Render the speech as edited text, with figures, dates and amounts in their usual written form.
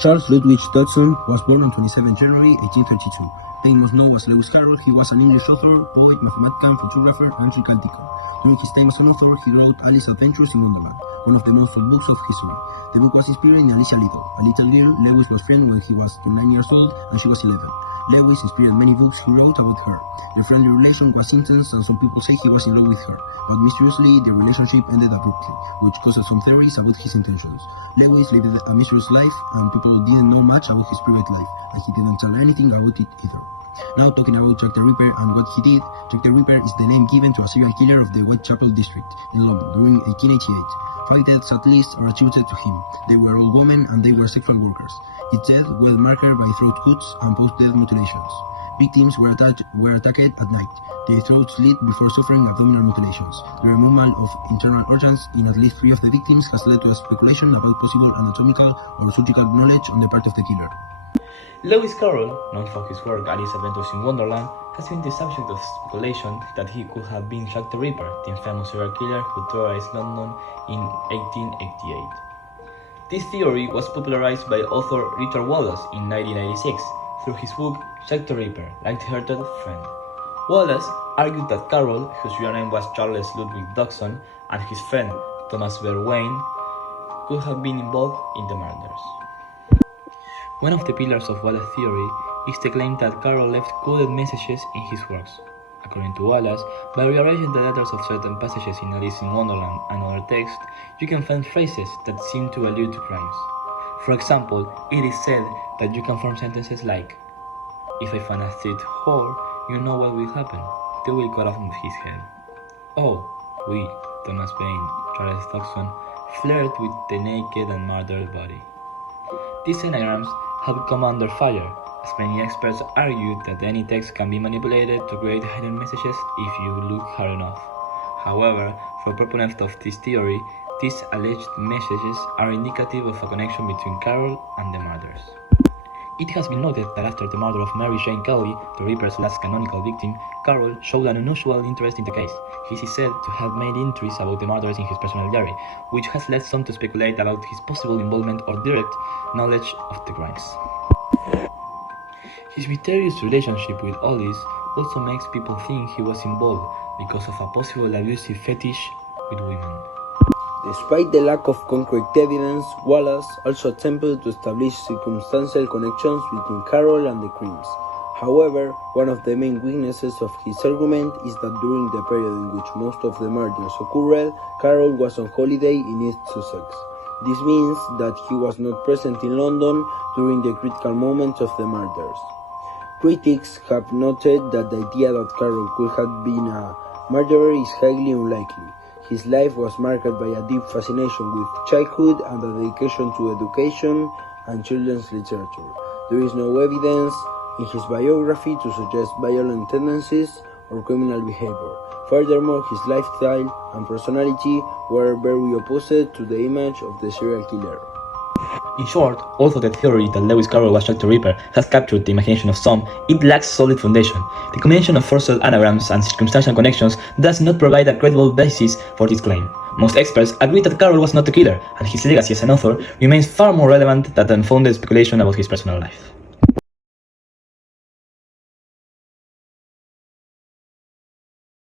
Charles Ludwig Dodson was born on 27 January 1832. Then was known as Lewis Carroll. He was an English author, poet, mathematician, photographer, and tricantico. During his time as an author, he wrote Alice's Adventures in Wonderland, one of the most full books of history. The book was inspired in Alicia Little, a little girl Lewis lost friend when he was 9 years old and she was 11. Lewis inspired many books he wrote about her. Their friendly relation was intense and some people say he was in love with her, but mysteriously the relationship ended abruptly, which caused some theories about his intentions. Lewis lived a mysterious life and people didn't know much about his private life, and he didn't tell anything about it either. Now talking about Jack the Ripper and what he did, Jack the Ripper is the name given to a serial killer of the Whitechapel district in London during 1888. 5 deaths at least are attributed to him. They were all women and they were sexual workers. Each death was marked by throat cuts and post-death mutilations. Victims were attacked at night. Their throats slit before suffering abdominal mutilations. The removal of internal organs in at least 3 of the victims has led to a speculation about possible anatomical or surgical knowledge on the part of the killer. Lewis Carroll, known for his work Alice's Adventures in Wonderland, has been the subject of speculation that he could have been Jack the Ripper, the infamous serial killer who terrorized London in 1888. This theory was popularized by author Richard Wallace in 1996 through his book Jack the Ripper, Light-Hearted Friend. Wallace argued that Carroll, whose real name was Charles Ludwig Dodson, and his friend Thomas Wayne could have been involved in the murders. One of the pillars of Wallace's theory is the claim that Carroll left coded messages in his works. According to Wallace, by rearranging the letters of certain passages in Alice in Wonderland and other texts, you can find phrases that seem to allude to crimes. For example, it is said that you can form sentences like, "If I find a street whore, you know what will happen. They will cut off his head." Oh, we, Thomas Wayne, Charles Dodson, flirt with the naked and murdered body. These anagrams have come under fire, as many experts argue that any text can be manipulated to create hidden messages if you look hard enough. However, for proponents of this theory, these alleged messages are indicative of a connection between Carroll and the murders. It has been noted that after the murder of Mary Jane Kelly, the Ripper's last canonical victim, Carroll showed an unusual interest in the case. He is said to have made entries about the murders in his personal diary, which has led some to speculate about his possible involvement or direct knowledge of the crimes. His mysterious relationship with Alice also makes people think he was involved because of a possible abusive fetish with women. Despite the lack of concrete evidence, Wallace also attempted to establish circumstantial connections between Carroll and the crimes. However, one of the main weaknesses of his argument is that during the period in which most of the murders occurred, Carroll was on holiday in East Sussex. This means that he was not present in London during the critical moments of the murders. Critics have noted that the idea that Carroll could have been a murderer is highly unlikely. His life was marked by a deep fascination with childhood and a dedication to education and children's literature. There is no evidence in his biography to suggest violent tendencies or criminal behavior. Furthermore, his lifestyle and personality were very opposite to the image of the serial killer. In short, although the theory that Lewis Carroll was Jack the Ripper has captured the imagination of some, it lacks solid foundation. The combination of forced anagrams and circumstantial connections does not provide a credible basis for this claim. Most experts agree that Carroll was not the killer, and his legacy as an author remains far more relevant than unfounded speculation about his personal life.